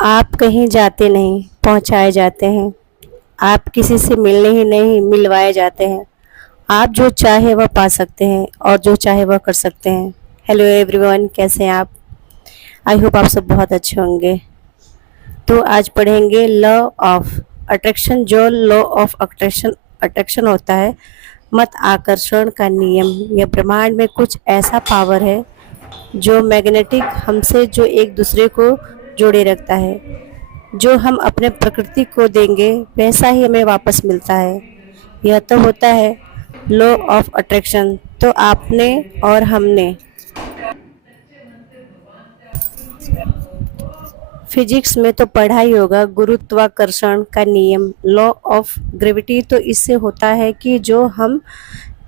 आप कहीं जाते नहीं, पहुँचाए जाते हैं। आप किसी से मिलने ही नहीं, मिलवाए जाते हैं। आप जो चाहे वह पा सकते हैं और जो चाहे वह कर सकते हैं। हेलो एवरीवन, कैसे हैं आप? आई होप आप सब बहुत अच्छे होंगे। तो आज पढ़ेंगे लॉ ऑफ अट्रैक्शन। जो लॉ ऑफ अट्रैक्शन अट्रैक्शन होता है, मत आकर्षण का नियम। यह ब्रह्मांड में कुछ ऐसा पावर है जो मैग्नेटिक हमसे जो एक दूसरे को जोड़े रखता है। जो हम अपने प्रकृति को देंगे वैसा ही हमें वापस मिलता है। यह तो होता है लॉ ऑफ अट्रैक्शन। तो आपने और हमने फिजिक्स में तो पढ़ा ही होगा, गुरुत्वाकर्षण का नियम, लॉ ऑफ ग्रेविटी। तो इससे होता है कि जो हम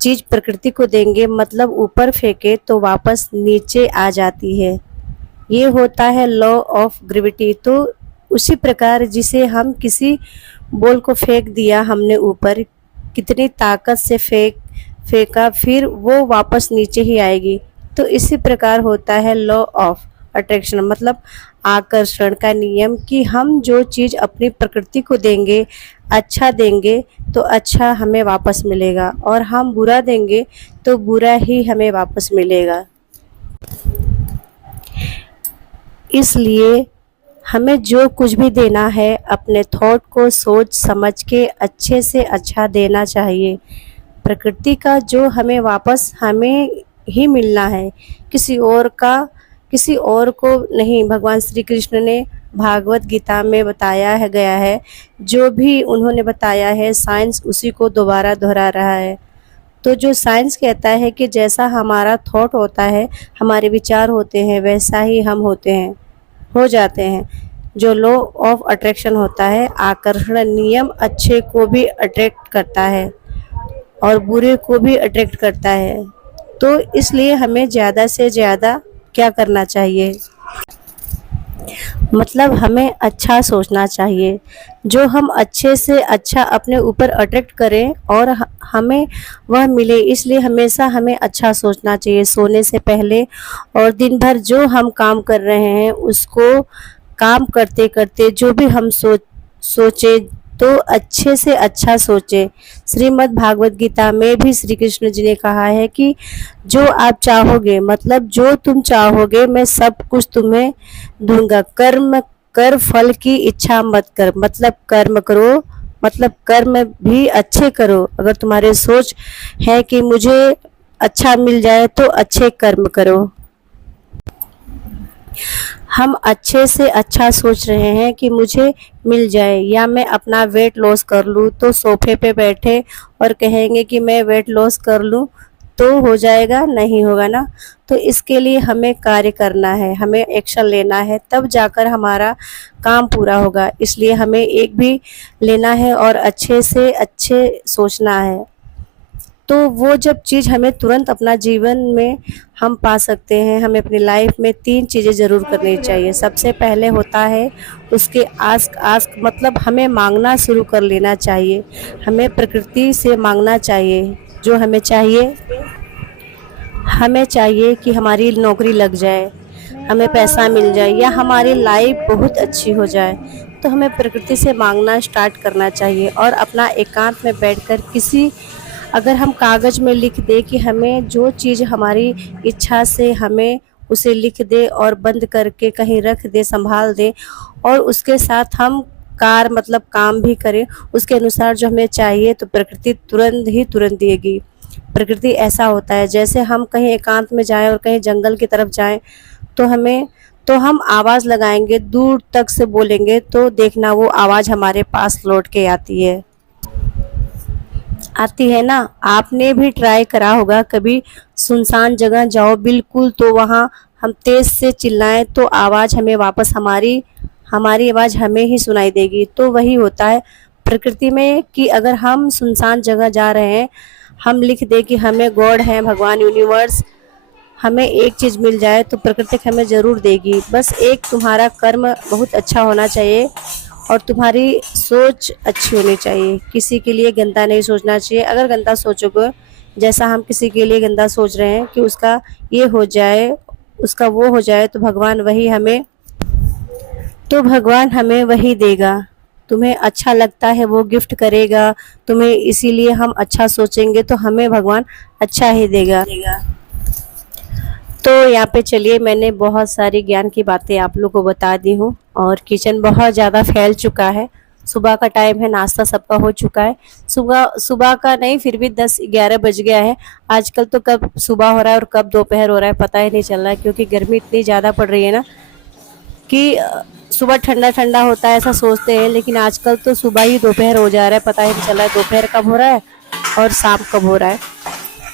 चीज प्रकृति को देंगे, मतलब ऊपर फेंके तो वापस नीचे आ जाती है। ये होता है लॉ ऑफ ग्रेविटी। तो उसी प्रकार जिसे हम किसी बॉल को फेंक दिया हमने ऊपर, कितनी ताकत से फेंका, फिर वो वापस नीचे ही आएगी। तो इसी प्रकार होता है लॉ ऑफ अट्रैक्शन, मतलब आकर्षण का नियम, कि हम जो चीज़ अपनी प्रकृति को देंगे, अच्छा देंगे तो अच्छा हमें वापस मिलेगा, और हम बुरा देंगे तो बुरा ही हमें वापस मिलेगा। इसलिए हमें जो कुछ भी देना है, अपने थॉट को सोच समझ के अच्छे से अच्छा देना चाहिए। प्रकृति का जो हमें वापस हमें ही मिलना है, किसी और को नहीं। भगवान श्री कृष्ण ने भागवत गीता में बताया है गया है, जो भी उन्होंने बताया है साइंस उसी को दोबारा दोहरा रहा है। तो जो साइंस कहता है कि जैसा हमारा थॉट होता है, हमारे विचार होते हैं, वैसा ही हम हो जाते हैं। जो लॉ ऑफ अट्रैक्शन होता है, आकर्षण नियम, अच्छे को भी अट्रैक्ट करता है और बुरे को भी अट्रैक्ट करता है। तो इसलिए हमें ज़्यादा से ज़्यादा क्या करना चाहिए, मतलब हमें अच्छा सोचना चाहिए। जो हम अच्छे से अच्छा अपने ऊपर अट्रैक्ट करें और हमें वह मिले, इसलिए हमेशा हमें अच्छा सोचना चाहिए सोने से पहले। और दिन भर जो हम काम कर रहे हैं, उसको काम करते करते जो भी हम सोचे तो अच्छे से अच्छा सोचे। श्रीमद् भागवत गीता में भी श्री कृष्ण जी ने कहा है कि जो आप चाहोगे, मतलब जो तुम चाहोगे, मैं सब कुछ तुम्हें दूंगा। कर्म कर, फल की इच्छा मत कर, मतलब कर्म करो, मतलब कर्म भी अच्छे करो। अगर तुम्हारे सोच है कि मुझे अच्छा मिल जाए तो अच्छे कर्म करो। हम अच्छे से अच्छा सोच रहे हैं कि मुझे मिल जाए, या मैं अपना वेट लॉस कर लूँ, तो सोफे पे बैठे और कहेंगे कि मैं वेट लॉस कर लूँ तो हो जाएगा, नहीं होगा ना। तो इसके लिए हमें कार्य करना है, हमें एक्शन लेना है, तब जाकर हमारा काम पूरा होगा। इसलिए हमें एक भी लेना है और अच्छे से अच्छे सोचना है। तो वो जब चीज़ हमें तुरंत अपना जीवन में हम पा सकते हैं। हमें अपनी लाइफ में 3 चीज़ें ज़रूर करनी चाहिए। सबसे पहले होता है उसके आस्क, मतलब हमें मांगना शुरू कर लेना चाहिए। हमें प्रकृति से मांगना चाहिए जो हमें चाहिए कि हमारी नौकरी लग जाए, हमें पैसा मिल जाए, या हमारी लाइफ बहुत अच्छी हो जाए। तो हमें प्रकृति से मांगना स्टार्ट करना चाहिए, और अपना एकांत में बैठकर अगर हम कागज़ में लिख दे कि हमें जो चीज़ हमारी इच्छा से, हमें उसे लिख दे और बंद करके कहीं रख दे, संभाल दे, और उसके साथ हम मतलब काम भी करें उसके अनुसार जो हमें चाहिए, तो प्रकृति तुरंत देगी। प्रकृति ऐसा होता है, जैसे हम कहीं एकांत में जाएं और कहीं जंगल की तरफ जाएं, तो हम आवाज़ लगाएंगे, दूर तक से बोलेंगे, तो देखना वो आवाज़ हमारे पास लौट के आती है ना। आपने भी ट्राई करा होगा, कभी सुनसान जगह जाओ बिल्कुल, तो वहाँ हम तेज़ से चिल्लाएं तो आवाज़ हमें वापस हमारी आवाज़ हमें ही सुनाई देगी। तो वही होता है प्रकृति में, कि अगर हम सुनसान जगह जा रहे हैं, हम लिख दे कि हमें गॉड है, भगवान, यूनिवर्स, हमें एक चीज़ मिल जाए, तो प्रकृति हमें ज़रूर देगी। बस एक तुम्हारा कर्म बहुत अच्छा होना चाहिए और तुम्हारी सोच अच्छी होनी चाहिए। किसी के लिए गंदा नहीं सोचना चाहिए। अगर गंदा सोचोगे, जैसा हम किसी के लिए गंदा सोच रहे हैं कि उसका ये हो जाए, उसका वो हो जाए, तो भगवान वही हमें तो भगवान हमें वही देगा। तुम्हें अच्छा लगता है वो गिफ्ट करेगा तुम्हें, इसीलिए हम अच्छा सोचेंगे तो हमें भगवान अच्छा ही देगा। तो यहाँ पे चलिए, मैंने बहुत सारी ज्ञान की बातें आप लोग को बता दी हूँ, और किचन बहुत ज़्यादा फैल चुका है। सुबह का टाइम है, नाश्ता सबका हो चुका है। सुबह सुबह का नहीं, फिर भी 10-11 बज गया है। आजकल तो कब सुबह हो रहा है और कब दोपहर हो रहा है पता ही नहीं चल रहा है, क्योंकि गर्मी इतनी ज़्यादा पड़ रही है ना कि सुबह ठंडा ठंडा होता है ऐसा सोचते हैं, लेकिन आजकल तो सुबह ही दोपहर हो जा रहा है, पता ही नहीं चल रहा है दोपहर कब हो रहा है और शाम कब हो रहा है।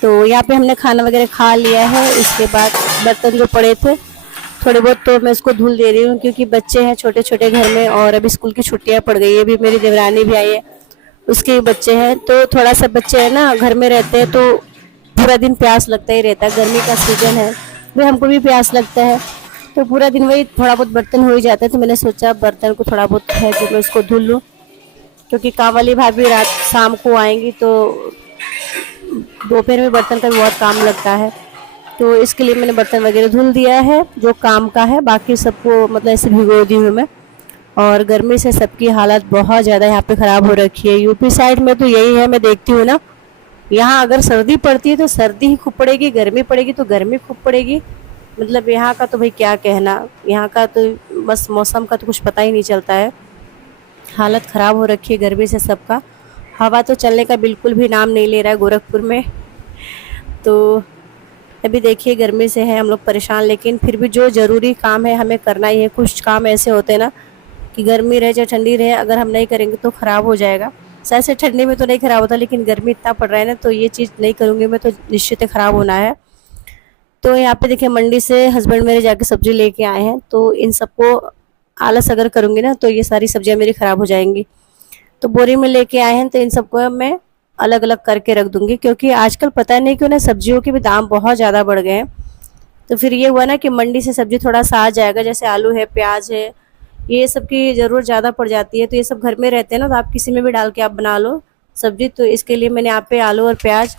तो यहाँ पे हमने खाना वगैरह खा लिया है। इसके बाद बर्तन जो पड़े थे थोड़े बहुत, तो मैं इसको धुल दे रही हूँ, क्योंकि बच्चे हैं छोटे छोटे घर में और अभी स्कूल की छुट्टियाँ पड़ गई है। अभी मेरी देवरानी भी आई है, उसके भी बच्चे हैं, तो थोड़ा सा बच्चे हैं ना घर में रहते हैं तो पूरा दिन प्यास लगता ही रहता है। गर्मी का सीजन है, भाई हमको भी प्यास लगता है, तो पूरा दिन वही थोड़ा बहुत बर्तन हो ही जाता है। तो मैंने सोचा बर्तन को थोड़ा बहुत है जो मैं उसको धुल लूँ, क्योंकि काम वाली भाभी रात शाम को आएंगी तो दोपहर में बर्तन का भी बहुत काम लगता है। तो इसके लिए मैंने बर्तन वगैरह धुल दिया है जो काम का है, बाकी सबको मतलब ऐसे भिगो दी हूँ मैं। और गर्मी से सबकी हालत बहुत ज़्यादा यहाँ पे ख़राब हो रखी है। यूपी साइड में तो यही है, मैं देखती हूँ ना, यहाँ अगर सर्दी पड़ती है तो सर्दी ही खूब पड़ेगी, गर्मी पड़ेगी तो गर्मी खूब पड़ेगी। मतलब यहाँ का तो भाई क्या कहना, यहाँ का तो बस मौसम का तो कुछ पता ही नहीं चलता है। हालत ख़राब हो रखी है गर्मी से सबका। हवा तो चलने का बिल्कुल भी नाम नहीं ले रहा है गोरखपुर में। तो अभी देखिए गर्मी से है हम लोग परेशान, लेकिन फिर भी जो ज़रूरी काम है हमें करना ही है। कुछ काम ऐसे होते हैं ना कि गर्मी रहे चाहे ठंडी रहे, अगर हम नहीं करेंगे तो ख़राब हो जाएगा। शायद से ठंडी में तो नहीं ख़राब होता, लेकिन गर्मी इतना पड़ रहा है ना, तो ये चीज़ नहीं करूँगी मैं तो निश्चित ही ख़राब होना है। तो यहाँ पे देखिए मंडी से हस्बैंड मेरे जाके सब्जी लेके आए हैं, तो इन सबको आलस अगर करूँगी ना तो ये सारी सब्जियाँ मेरी ख़राब हो जाएंगी। तो बोरी में लेके आए हैं, तो इन सबको मैं अलग अलग करके रख दूंगी, क्योंकि आजकल पता नहीं क्यों ना सब्जियों के भी दाम बहुत ज़्यादा बढ़ गए हैं। तो फिर ये हुआ ना कि मंडी से सब्जी थोड़ा सा आ जाएगा, जैसे आलू है, प्याज है, ये सब की ज़रूरत ज़्यादा पड़ जाती है। तो ये सब घर में रहते हैं ना, तो आप किसी में भी डाल के आप बना लो सब्जी। तो इसके लिए मैंने यहाँ पे आलू और प्याज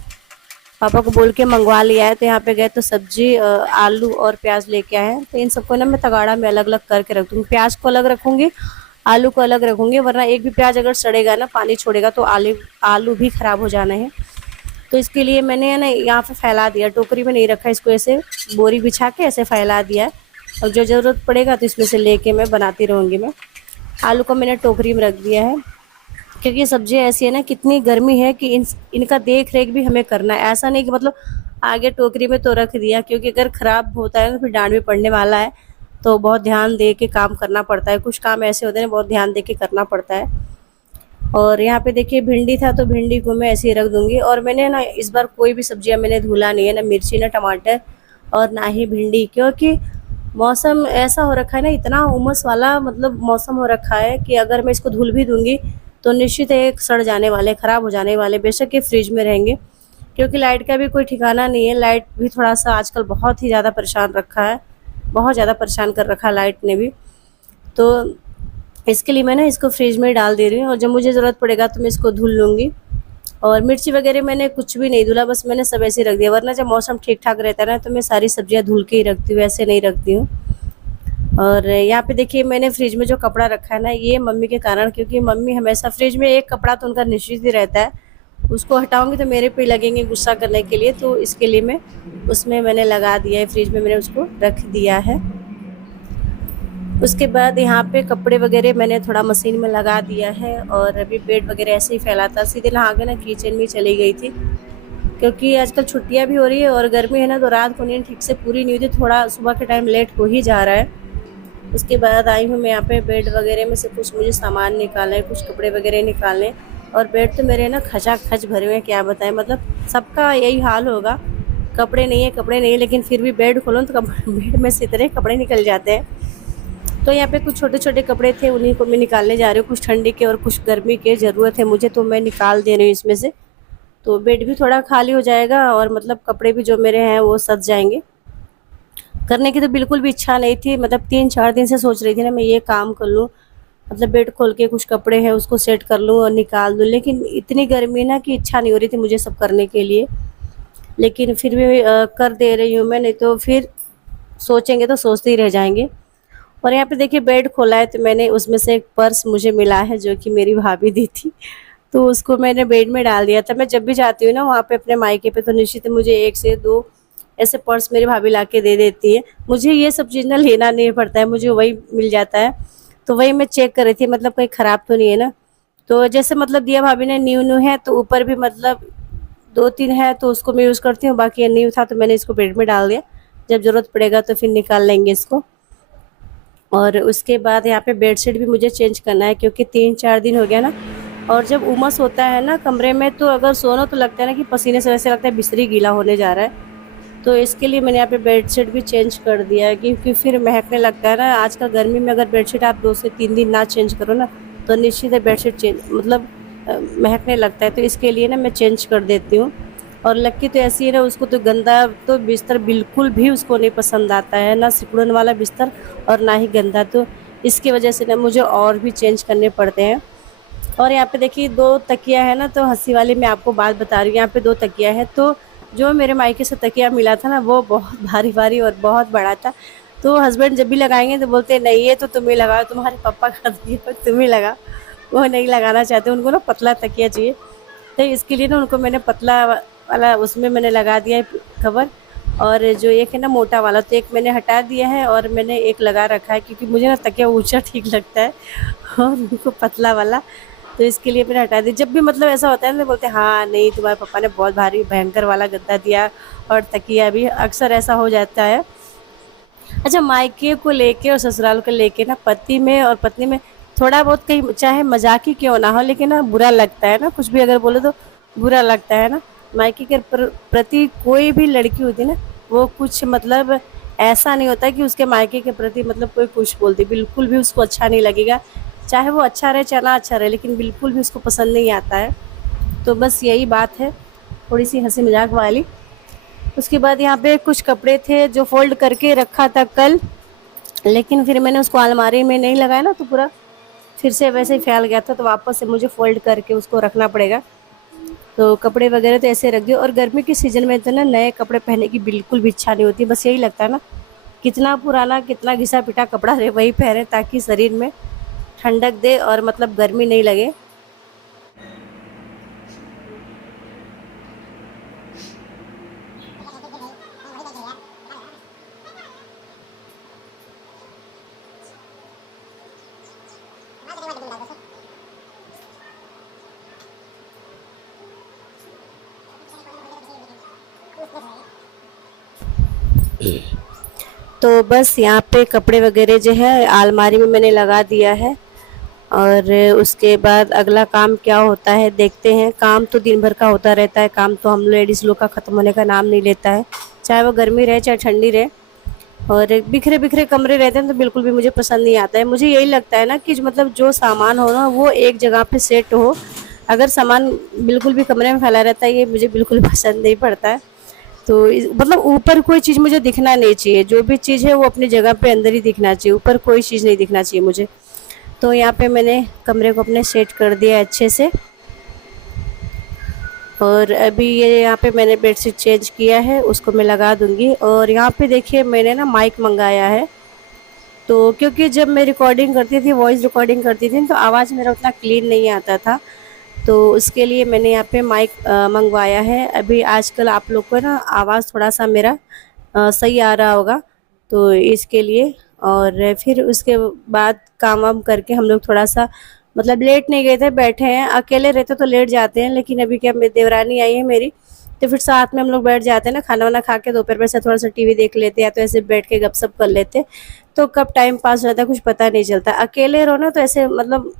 पापा को बोल के मंगवा लिया है। तो यहाँ पे गए तो सब्जी आलू और प्याज लेके आए हैं। तो इन सबको ना मैं तगाड़ा में अलग अलग करके रख दूँगी। प्याज को अलग रखूँगी, आलू को अलग रखूँगी, वरना एक भी प्याज अगर सड़ेगा ना, पानी छोड़ेगा, तो आलू भी ख़राब हो जाना है। तो इसके लिए मैंने है ना यहाँ पे फैला दिया, टोकरी में नहीं रखा इसको, ऐसे बोरी बिछा के ऐसे फैला दिया है। और जो ज़रूरत पड़ेगा तो इसमें से लेके मैं बनाती रहूँगी। मैं आलू को मैंने टोकरी में रख दिया है, क्योंकि सब्जी ऐसी है ना, कितनी गर्मी है कि इनका देख रेख भी हमें करना है। ऐसा नहीं कि मतलब आगे टोकरी में तो रख दिया, क्योंकि अगर ख़राब होता है तो फिर डांट भी पड़ने वाला है। तो बहुत ध्यान दे के काम करना पड़ता है, कुछ काम ऐसे होते हैं बहुत ध्यान दे के करना पड़ता है। और यहाँ पे देखिए भिंडी था, तो भिंडी को मैं ऐसे ही रख दूँगी। और मैंने ना इस बार कोई भी सब्जियाँ मैंने धुला नहीं है, ना मिर्ची, ना टमाटर और ना ही भिंडी, क्योंकि मौसम ऐसा हो रखा है ना, इतना उमस वाला मतलब मौसम हो रखा है कि अगर मैं इसको धुल भी दूँगी तो निश्चित है सड़ जाने वाले, ख़राब हो जाने वाले। बेशक ये फ्रिज में रहेंगे, क्योंकि लाइट का भी कोई ठिकाना नहीं है। लाइट भी थोड़ा सा आजकल बहुत ही ज़्यादा परेशान रखा है, बहुत ज़्यादा परेशान कर रखा है लाइट ने भी। तो इसके लिए मैं ना इसको फ्रिज में डाल दे रही हूँ, और जब मुझे ज़रूरत पड़ेगा तो मैं इसको धुल लूँगी। और मिर्ची वगैरह मैंने कुछ भी नहीं धुला, बस मैंने सब ऐसे ही रख दिया। वरना जब मौसम ठीक ठाक रहता है ना, तो मैं सारी सब्जियाँ धुल के ही रखती हूँ, ऐसे नहीं रखती हूँ। और यहाँ पे देखिए मैंने फ्रिज में जो कपड़ा रखा है ना, ये मम्मी के कारण, क्योंकि मम्मी हमेशा फ्रिज में एक कपड़ा तो उनका निश्चित ही रहता है, उसको हटाऊंगी तो मेरे पे लगेंगे गुस्सा करने के लिए। तो इसके लिए मैं उसमें मैंने लगा दिया है, फ्रिज में मैंने उसको रख दिया है। उसके बाद यहाँ पे कपड़े वगैरह मैंने थोड़ा मशीन में लगा दिया है, और अभी बेड वगैरह ऐसे ही फैला था, सीधे नहा के ना किचन में चली गई थी, क्योंकि आजकल छुट्टियाँ भी हो रही है और गर्मी है ना, तो रात को नींद ठीक से पूरी नहीं हुई थी, थोड़ा सुबह के टाइम लेट हो ही जा रहा है। उसके बाद आई हूँ मैं यहाँ पे बेड वगैरह में से कुछ मुझे सामान निकालना है, कुछ कपड़े वगैरह निकालने। और बेड तो मेरे ना खचाखच भरे हुए हैं, क्या बताएं, मतलब सबका यही हाल होगा, कपड़े नहीं है कपड़े नहीं है, लेकिन फिर भी बेड खोलो तो बेड में से इतने कपड़े निकल जाते हैं। तो यहाँ पे कुछ छोटे छोटे कपड़े थे, उन्हीं को मैं निकालने जा रही हूँ, कुछ ठंडी के और कुछ गर्मी के ज़रूरत है मुझे, तो मैं निकाल दे रही हूँ इसमें से। तो बेड भी थोड़ा खाली हो जाएगा, और मतलब कपड़े भी जो मेरे हैं वो सज जाएंगे। करने की तो बिल्कुल भी इच्छा नहीं थी, मतलब 3-4 दिन से सोच रही थी ना मैं ये काम कर लूँ, मतलब बेड खोल के कुछ कपड़े हैं उसको सेट कर लूँ और निकाल दूँ, लेकिन इतनी गर्मी ना कि इच्छा नहीं हो रही थी मुझे सब करने के लिए। लेकिन फिर भी कर दे रही हूँ मैं, नहीं तो फिर सोचेंगे तो सोचते ही रह जाएंगे। और यहाँ पे देखिए बेड खोला है तो मैंने उसमें से एक पर्स मुझे मिला है जो कि मेरी भाभी दी थी। तो उसको मैंने बेड में डाल दिया था। मैं जब भी जाती हूँ ना वहाँ पे अपने मायके पे तो निश्चित ही मुझे 1 से 2 ऐसे पर्स मेरी भाभी ला के दे देती है। मुझे ये सब चीज़ ना लेना नहीं पड़ता है, मुझे वही मिल जाता है। तो वही मैं चेक कर रही थी मतलब कहीं ख़राब तो नहीं है ना। तो जैसे मतलब दिया भाभी ने न्यू है तो ऊपर भी मतलब 2-3 है तो उसको मैं यूज़ करती हूँ, बाकी ये न्यू था तो मैंने इसको बेड में डाल दिया। जब ज़रूरत पड़ेगा तो फिर निकाल लेंगे इसको। और उसके बाद यहाँ पे बेडशीट भी मुझे चेंज करना है क्योंकि 3-4 दिन हो गया ना। और जब उमस होता है ना कमरे में तो अगर सोना तो लगता है ना कि पसीने से वैसे लगता है बिस्तर ही गीला होने जा रहा है। तो इसके लिए मैंने यहाँ पे बेडशीट भी चेंज कर दिया है क्योंकि फिर महकने लगता है ना। आजकल गर्मी में अगर बेडशीट आप 2 से 3 दिन ना चेंज करो ना तो निश्चित है बेडशीट चेंज मतलब महकने लगता है। तो इसके लिए ना मैं चेंज कर देती हूँ। और लक्की तो ऐसी है ना, उसको तो गंदा तो बिस्तर बिल्कुल भी उसको नहीं पसंद आता है, ना सिकुड़न वाला बिस्तर और ना ही गंदा। तो इसकी वजह से ना मुझे और भी चेंज करने पड़ते हैं। और यहाँ पे देखिए 2 तकिया है ना, तो हँसी वाली मैं आपको बात बता रही हूँ। यहाँ पे 2 तकिया है तो जो मेरे मायके से तकिया मिला था ना वो बहुत भारी-भारी और बहुत बड़ा था। तो हस्बैंड जब भी लगाएँगे तो बोलते हैं नहीं ये तो तुम ही लगाओ, तुम्हारे पापा का दिया है तुम ही लगाओ। वो नहीं लगाना चाहते, उनको ना पतला तकिया चाहिए। तो इसके लिए ना उनको मैंने पतला वाला उसमें मैंने लगा दिया है कवर। और जो एक है ना मोटा वाला तो एक मैंने हटा दिया है और मैंने एक लगा रखा है क्योंकि मुझे ना तकिया ऊंचा ठीक लगता है और उनको पतला वाला। तो इसके लिए मैंने हटा दी। जब भी मतलब ऐसा होता है ना तो बोलते हैं हाँ नहीं तुम्हारे पापा ने बहुत भारी भयंकर वाला गद्दा दिया और तकिया भी, अक्सर ऐसा हो जाता है। अच्छा, मायके को लेके और ससुराल को लेके ना पति में और पत्नी में थोड़ा बहुत कहीं चाहे मजाक ही क्यों ना हो लेकिन ना बुरा लगता है ना, कुछ भी अगर बोले तो बुरा लगता है ना। मायके के प्रति कोई भी लड़की होती है ना वो कुछ मतलब ऐसा नहीं होता कि उसके मायके के प्रति मतलब कोई कुछ बोलती, बिल्कुल भी उसको अच्छा नहीं लगेगा। चाहे वो अच्छा रहे चाहे ना अच्छा रहे लेकिन बिल्कुल भी उसको पसंद नहीं आता है। तो बस यही बात है, थोड़ी सी हंसी मजाक वाली। उसके बाद यहाँ पे कुछ कपड़े थे जो फोल्ड करके रखा था कल, लेकिन फिर मैंने उसको अलमारी में नहीं लगाया ना तो पूरा फिर से वैसे ही फैल गया था। तो वापस से मुझे फोल्ड करके उसको रखना पड़ेगा। तो कपड़े वगैरह तो ऐसे रख दिए। और गर्मी के सीज़न में तो ना नए कपड़े पहनने की बिल्कुल भी इच्छा नहीं होती, बस यही लगता है ना कितना पुराना कितना घिसा पिटा कपड़ा रहे वही पहने ताकि शरीर में ठंडक दे और मतलब गर्मी नहीं लगे। तो बस यहाँ पे कपड़े वगैरह जो है अलमारी में मैंने लगा दिया है। और उसके बाद अगला काम क्या होता है देखते हैं। काम तो दिन भर का होता रहता है, काम तो हम लेडीज़ लोग का ख़त्म होने का नाम नहीं लेता है, चाहे वो गर्मी रहे चाहे ठंडी रहे। और बिखरे बिखरे कमरे रहते हैं तो बिल्कुल भी मुझे पसंद नहीं आता है। मुझे यही लगता है ना कि मतलब जो सामान हो ना वो एक जगह पे सेट हो। अगर सामान बिल्कुल भी कमरे में फैला रहता है ये मुझे बिल्कुल पसंद नहीं पड़ता है। तो मतलब ऊपर कोई चीज़ मुझे दिखना नहीं चाहिए, जो भी चीज़ है वो अपनी जगह पे अंदर ही दिखना चाहिए, ऊपर कोई चीज़ नहीं दिखना चाहिए मुझे। तो यहाँ पे मैंने कमरे को अपने सेट कर दिया अच्छे से। और अभी ये यहाँ पे मैंने बेडशीट चेंज किया है, उसको मैं लगा दूंगी। और यहाँ पे देखिए मैंने ना माइक मंगाया है। तो क्योंकि जब मैं रिकॉर्डिंग करती थी वॉइस रिकॉर्डिंग करती थी तो आवाज़ मेरा उतना क्लीन नहीं आता था। तो उसके लिए मैंने यहाँ पे माइक मंगवाया है। अभी आजकल आप लोग को ना आवाज़ थोड़ा सा मेरा सही आ रहा होगा तो इसके लिए। और फिर उसके बाद काम वाम करके हम लोग थोड़ा सा मतलब लेट नहीं गए थे, बैठे हैं। अकेले रहते तो लेट जाते हैं लेकिन अभी क्या मेरी देवरानी आई है मेरी, तो फिर साथ में हम लोग बैठ जाते हैं ना, खाना वाना खा के दोपहर में से थोड़ा सा टीवी देख लेते हैं या तो ऐसे बैठ के गपशप कर लेते हैं। तो कब टाइम पास हो जाता है कुछ पता नहीं चलता। अकेले रहो ना तो ऐसे मतलब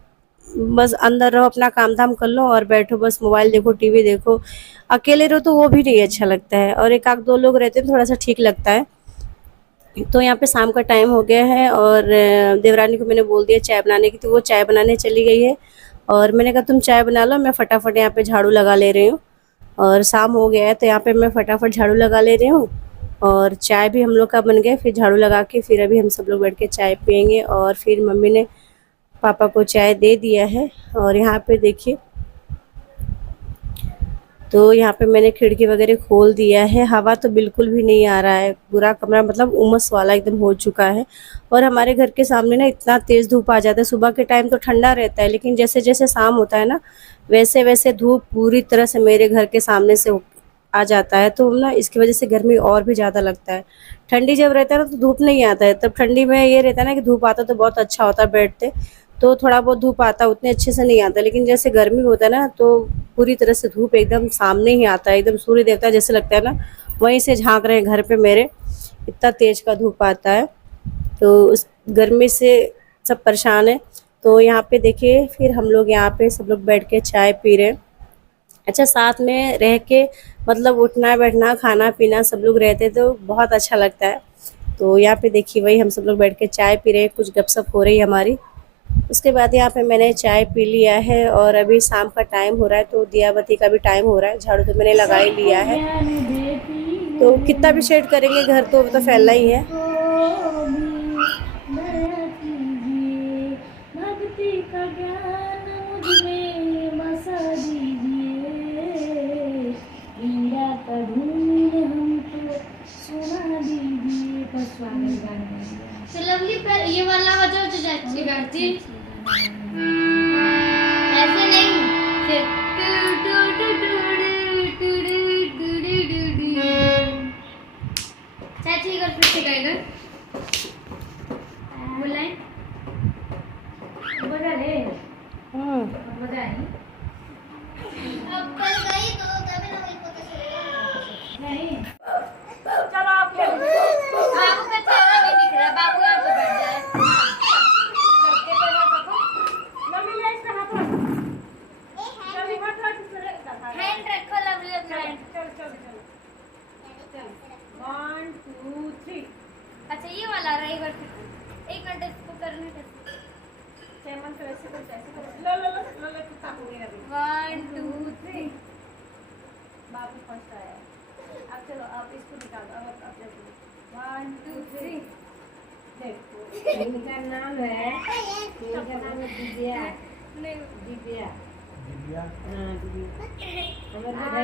बस अंदर रहो अपना काम धाम कर लो और बैठो बस मोबाइल देखो टीवी देखो। अकेले रहो तो वो भी नहीं अच्छा लगता है, और एक आध दो लोग रहते हैं तो थोड़ा सा ठीक लगता है। तो यहाँ पे शाम का टाइम हो गया है और देवरानी को मैंने बोल दिया चाय बनाने की, तो वो चाय बनाने चली गई है। और मैंने कहा तुम चाय बना लो, मैं फटाफट यहाँ पे झाड़ू लगा ले रही हूँ। और शाम हो गया है तो यहाँ पे मैं फटाफट झाड़ू लगा ले रही हूँ। और चाय भी हम लोग का बन गया, फिर झाड़ू लगा के फिर अभी हम सब लोग बैठ के चाय पियेंगे। और फिर मम्मी ने पापा को चाय दे दिया है। और यहाँ पे देखिए तो यहाँ पे मैंने खिड़की वगैरह खोल दिया है, हवा तो बिल्कुल भी नहीं आ रहा है, पूरा कमरा मतलब उमस वाला एकदम हो चुका है। और हमारे घर के सामने ना इतना तेज़ धूप आ जाता है, सुबह के टाइम तो ठंडा रहता है, लेकिन जैसे जैसे शाम होता है ना, वैसे वैसे धूप पूरी तरह से मेरे घर के सामने से आ जाता है, तो ना इसकी वजह से गर्मी और भी ज़्यादा लगता है। ठंडी जब रहता है ना तो धूप नहीं आता है, तब ठंडी में ये रहता है ना कि धूप आता तो बहुत अच्छा होता है, बैठते तो थोड़ा बहुत धूप आता, उतने अच्छे से नहीं आता, लेकिन जैसे गर्मी होता है ना तो पूरी तरह से धूप एकदम सामने ही आता है, एकदम सूर्य देवता जैसे लगता है ना वहीं से झांक रहे हैं घर पे मेरे, इतना तेज का धूप आता है। तो उस गर्मी से सब परेशान है। तो यहाँ पे देखिए फिर हम लोग यहाँ पे सब लोग बैठ के चाय पी रहे हैं। अच्छा, साथ में रह के मतलब उठना बैठना खाना पीना सब लोग रहते तो बहुत अच्छा लगता है। तो यहाँ पे देखिए वही हम सब लोग बैठ के चाय पी रहे हैं, कुछ गपशप हो रही है हमारी। उसके बाद यहाँ पे मैंने चाय पी लिया है और अभी शाम का टाइम हो रहा है, तो दिया बत्ती का भी टाइम हो रहा है, झाड़ू तो मैंने लगा ही लिया है। तो कितना भी शेड करेंगे घर तो वो तो फैलना ही है। भक्ति का ज्ञान मुझ में बसा दीजिए, इंडिया का धूल हमको सुना दीजिए। का स्वागत गाना तो लवली पर ये वाला बजाओ जो अच्छी गाती ऐसे नहीं फिर टू टू टू टू टू टू चाची कर फिर से गाएगा बोलाए बजा ले बजा नहीं अब कल गई तो तभी ना मुझे पता चलेगा नहीं चलो आप खेलो बाबू का चेहरा नहीं दिख रहा बाबू यहाँ पे बैठ जाए सबके चेहरा देखो लवली ले इसका हाथ रख जल्दी मत रख इसमें हैंड रखो लवली अपना हैंड चल चल चल चल 1 2 3 अच्छा ये वाला रहा एक बार फिर एक घंटे इसको करने का सेवन तो ऐसे करते ऐसे करो लो लो लो लो लो कितना हो गया अभी 1 2 3 बाबू फर्स्ट आया अब चलो आप इसको निकाल दो अब जल्दी 1 2 3 देखो इनका नाम है दिव्या नहीं दिव्या दिव्या हाँ दिव्या हमारे